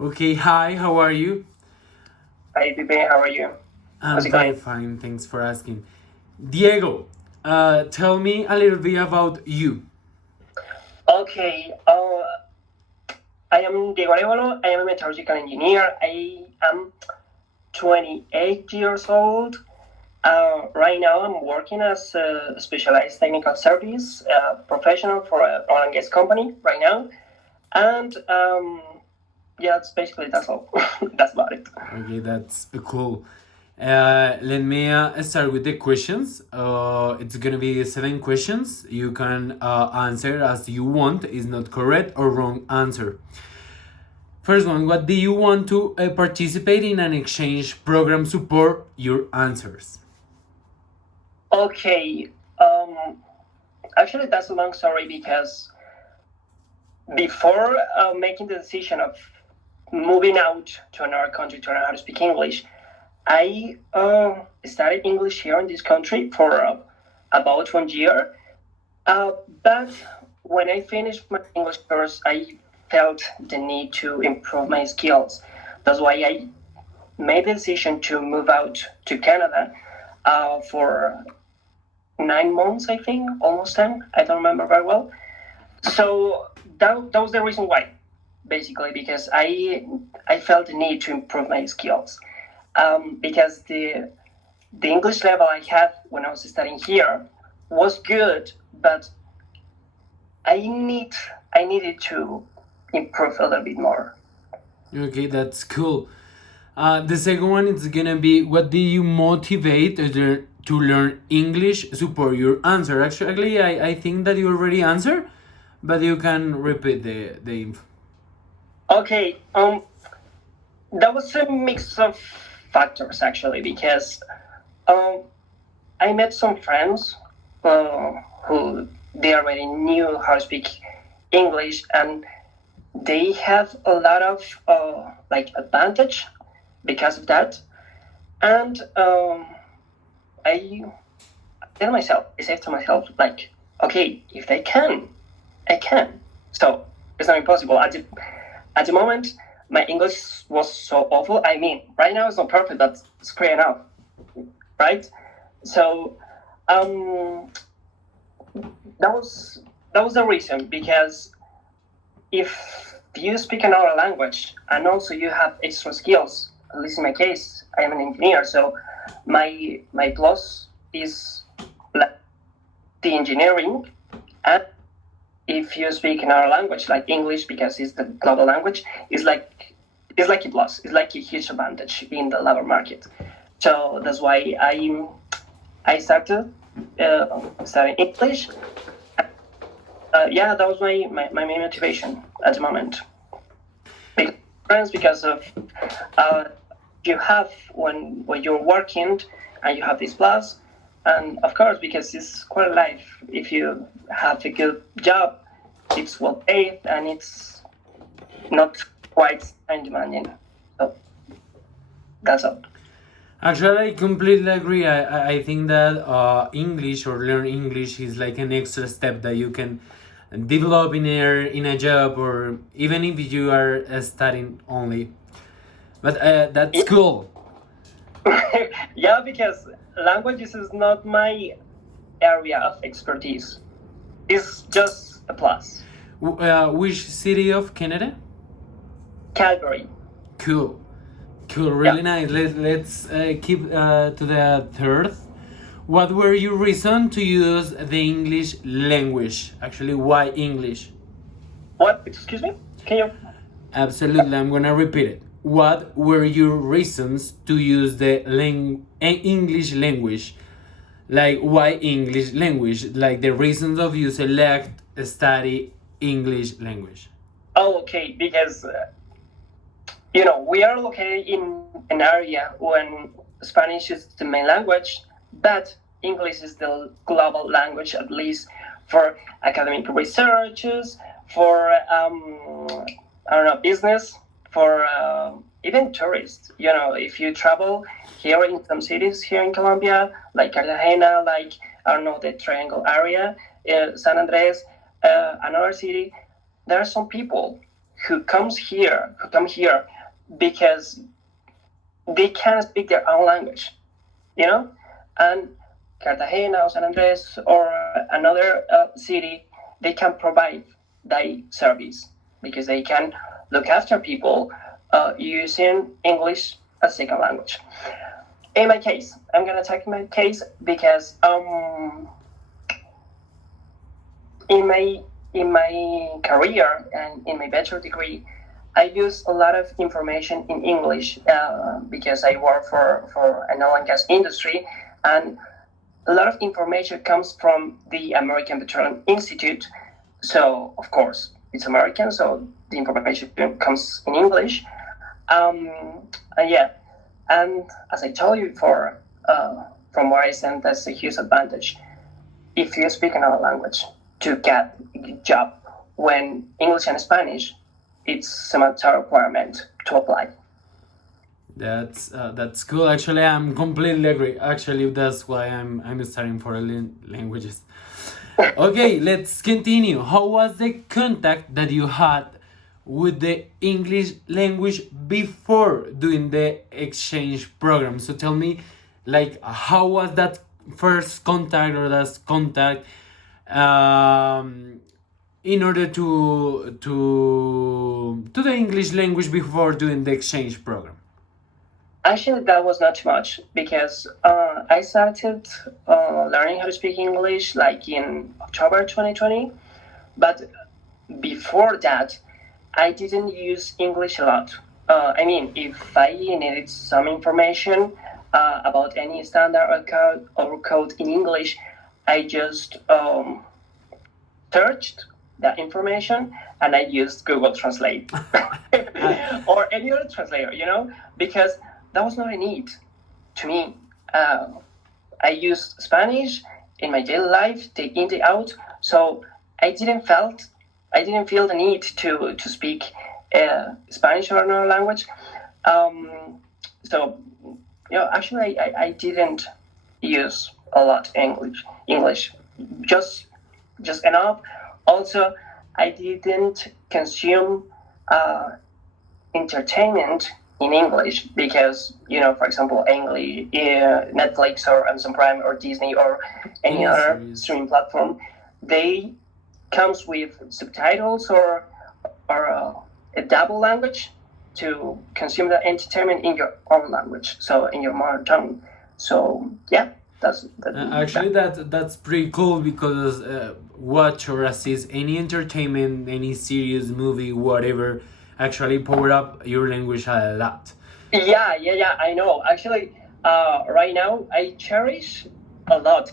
Okay, hi, how are you? Hi, Pipe. How are you? How's I'm it very going? fine, thanks for asking. Diego, tell me a little bit about you. Okay. I am Diego Arevalo. I am a metallurgical engineer. I am 28 years old. Right now, I'm working as a specialized technical service professional for an oil and gas company right now. And yeah, that's all. That's about it. Okay, that's cool. Let me start with the questions. It's gonna be 7 questions. You can answer as you want. Is not correct or wrong answer. First one: what do you want to participate in an exchange program? Support your answers. Okay. Um, Actually, that's a long story because before making the decision of moving out to another country to learn how to speak English, I studied English here in this country for about 1 year. Uh, but when I finished my English course, I felt the need to improve my skills. That's why I made the decision to move out to Canada for 9 months, I think, almost 10. I don't remember very well. So that was the reason why, basically, because I felt the need to improve my skills. Because the English level I had when I was studying here was good, but I need I needed to improve a little bit more. Okay, that's cool. The second one is gonna be what do you motivate to learn English? Support your answer. Actually, I think that you already answered, but you can repeat the info. Okay, that was a mix of factors actually because um, I met some friends uh, who they already knew how to speak English and they have a lot of like advantage because of that. And I I said to myself, like, okay, if they can, I can. So it's not impossible. At the moment, my English was so awful. I mean, right now it's not perfect, but it's great enough, right? So um, that was that was the reason because if you speak another language and also you have extra skills, at least in my case, I am an engineer, so my plus is like the engineering, and if you speak another language like English because it's the global language, it's like a plus. It's like a huge advantage in the labor market. So that's why I started studying English. Yeah, that was my main motivation at the moment. Because of uh, you have when you're working and you have this plus, and of course because it's quite a life. If you have a good job, it's well paid and it's not quite time demanding. So that's all. Actually, I completely agree. I think that English or learn English is like an extra step that you can develop in a job or even if you are studying only. But that's cool. Yeah, because languages is not my area of expertise. It's just a plus. Which city of Canada? Calgary. Cool. Cool, Yeah. really nice. Let's keep to the third. What were your reason to use the English language? Actually, why English? What? Excuse me? Can you? Absolutely, I'm gonna repeat it. What were your reasons to use the English language? Like, why English language? Like, the reasons of you select study English language. Oh, okay. Because we are located in an area when Spanish is the main language, but English is the global language, at least for academic researches, for I don't know, business, for even tourists. If you travel here in some cities here in Colombia, like Cartagena, like I don't know the Triangle area, San Andres, another city, there are some people who come here because they can speak their own language, you know, and Cartagena or San Andres or another city, they can provide that service because they can look after people using English as second language. In my case, I'm gonna take my case because in my career and in my bachelor degree, I use a lot of information in English because I work for an oil and gas industry, and a lot of information comes from the American Petroleum Institute. So of course it's American, so the information comes in English. Yeah, and as I told you before, from where I stand, that's a huge advantage. If you speak another language to get a job, when English and Spanish, it's a mandatory requirement to apply. That's cool. Actually, I'm completely agree. Actually, that's why I'm studying for languages. Okay, let's continue. How was the contact that you had with the English language before doing the exchange program? So tell me, like, how was that first contact or that contact in order to the English language before doing the exchange program? Actually, that was not too much because I started learning how to speak English like in October 2020. But before that, I didn't use English a lot. I mean, if I needed some information about any standard or code in English, I just searched that information and I used Google Translate or any other translator, because that was not a need to me. I used Spanish in my daily life, day in, day out, so I didn't feel the need to speak Spanish or another language. So actually, I didn't use a lot English, just enough. Also, I didn't consume entertainment in English because, for example, Netflix or Amazon Prime or Disney or any other streaming platform, they comes with subtitles or a double language to consume the entertainment in your own language, so in your mother tongue. So yeah, actually that's pretty cool because watch or assist any entertainment, any series, movie, whatever, actually power up your language a lot. Yeah, I know. Actually, right now I cherish a lot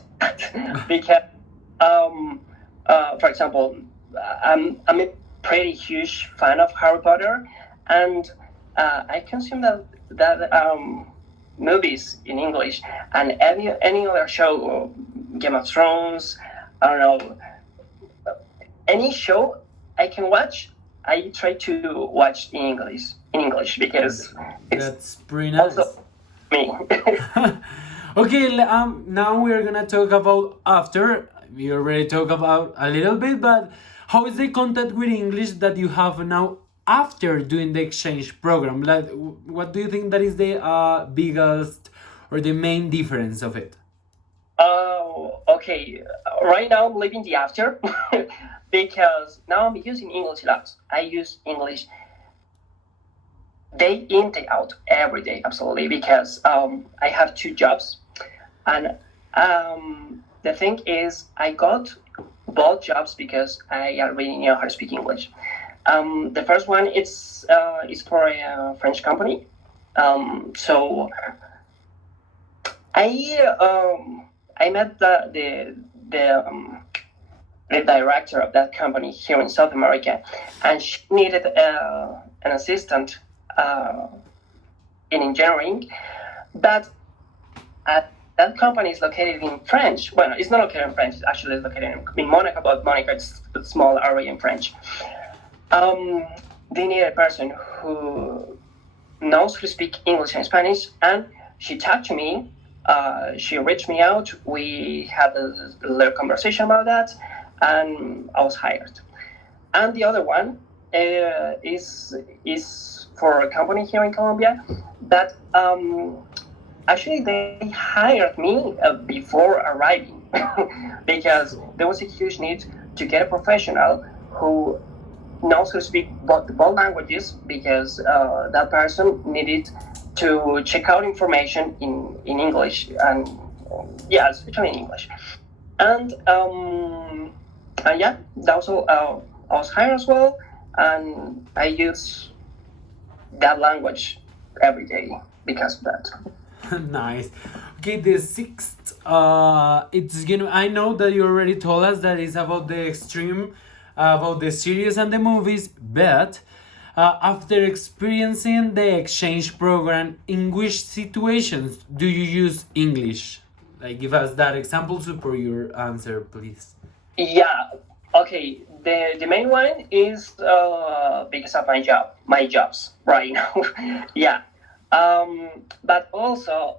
because, for example, I'm a pretty huge fan of Harry Potter, and I consume that movies in English, and any other show, Game of Thrones, I don't know, any show I can watch, I try to watch in English because that's pretty nice. Also me. Okay, now we're gonna talk about after. We already talked about a little bit, but how is the contact with English that you have now after doing the exchange program? Like, what do you think that is the biggest or the main difference of it? Okay. Right now I'm living the after because now I'm using English a lot. I use English day in, day out, every day, absolutely, because I have two jobs. And the thing is, I got both jobs because I already know how to speak English. The first one is for a French company. So I met the director of that company here in South America, and she needed an assistant in engineering, but that company is located in French. Well, it's not located in French. It's actually located in Monaco, but Monaco is a small area in French. They need a person who knows how to speak English and Spanish, and she talked to me. She reached me out. We had a little conversation about that, and I was hired. And the other one is for a company here in Colombia that actually they hired me before arriving because there was a huge need to get a professional who knows how to speak both languages because that person needed to check out information in English and yeah, especially in English. And yeah, that was all. I was hired as well, and I use that language every day because of that. Nice. Okay, the sixth, it's I know that you already told us that it's about the extreme, about the series and the movies, but after experiencing the exchange program, in which situations do you use English? Like, give us that example for your answer, please. Yeah. Okay. The main one is because of my jobs right now. Yeah. But also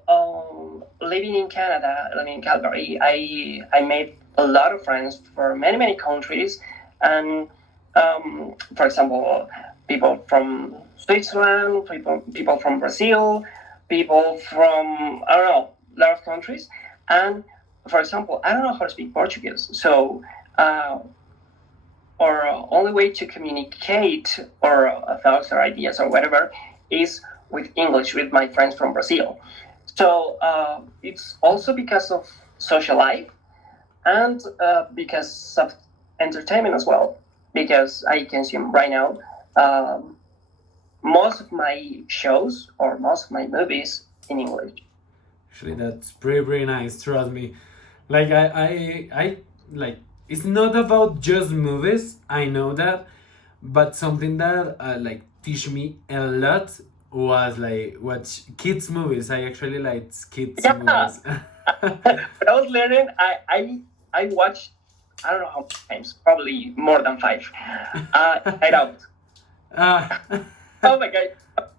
living in Canada, living in Calgary, I made a lot of friends for many countries, and for example, people from Switzerland, people from Brazil, people from I don't know a lot of countries, and for example, I don't know how to speak Portuguese, so our only way to communicate our thoughts or ideas or whatever is with English with my friends from Brazil. So it's also because of social life and because of entertainment as well. Because I consume right now most of my shows or most of my movies in English. Actually, that's pretty nice. Trust me. Like I like. It's not about just movies. I know that, but something that like teach me a lot was like watch kids movies. I actually like kids Yeah, movies. when I was learning, I watched I don't know how many times, probably more than five. Night Out. uh, Oh my god,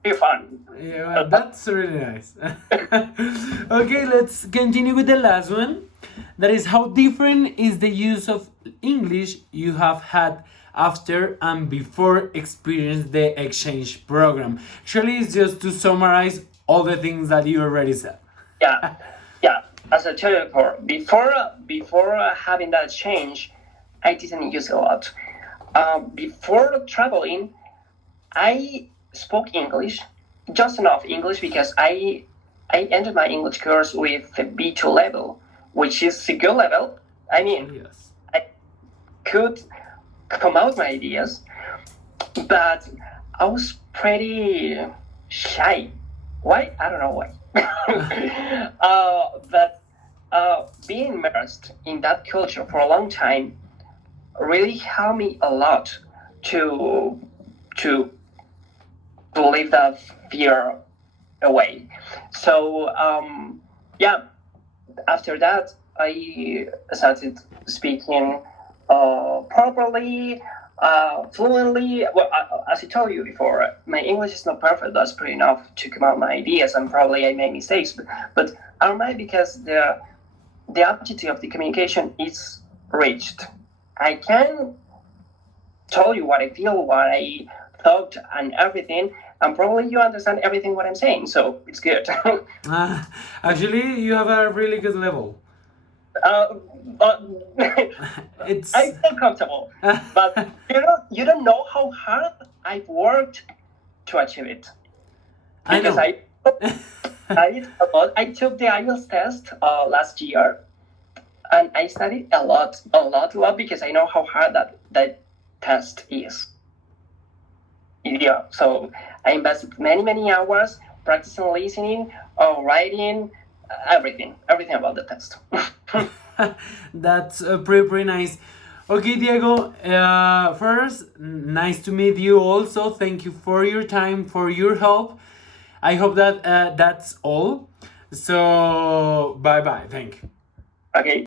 it's fun. yeah, well, that's really nice. Okay, let's continue with the last one. That is, how different is the use of English you have had after and before experience the exchange program? Actually, it's just to summarize all the things that you already said. Yeah, yeah. As I told you before having that change, I didn't use a lot. Before traveling, I spoke English, just enough English because I entered my English course with a B2 level, which is a good level. I mean, Yes. I could come out my ideas, but I was pretty shy. Why? I don't know why. But being immersed in that culture for a long time really helped me a lot to to to leave that fear away. So yeah, after that I started speaking properly, fluently. Well, as I told you before, my English is not perfect. That's pretty enough to come out my ideas, and probably I make mistakes. But I don't mind because the objective of the communication is reached. I can tell you what I feel, what I thought, and everything, and probably you understand everything what I'm saying. So it's good. Actually, you have a really good level. uh, but It's. I feel comfortable, but you don't know how hard I've worked to achieve it I because know. I did a lot. I took the IELTS test last year, and I studied a lot because I know how hard that test is. Yeah, so I invested many hours practicing listening, writing, everything about the test. That's pretty nice. Okay, Diego. First, nice to meet you. Also, thank you for your time, for your help. I hope that that's all. So, bye bye. Thank you. Okay.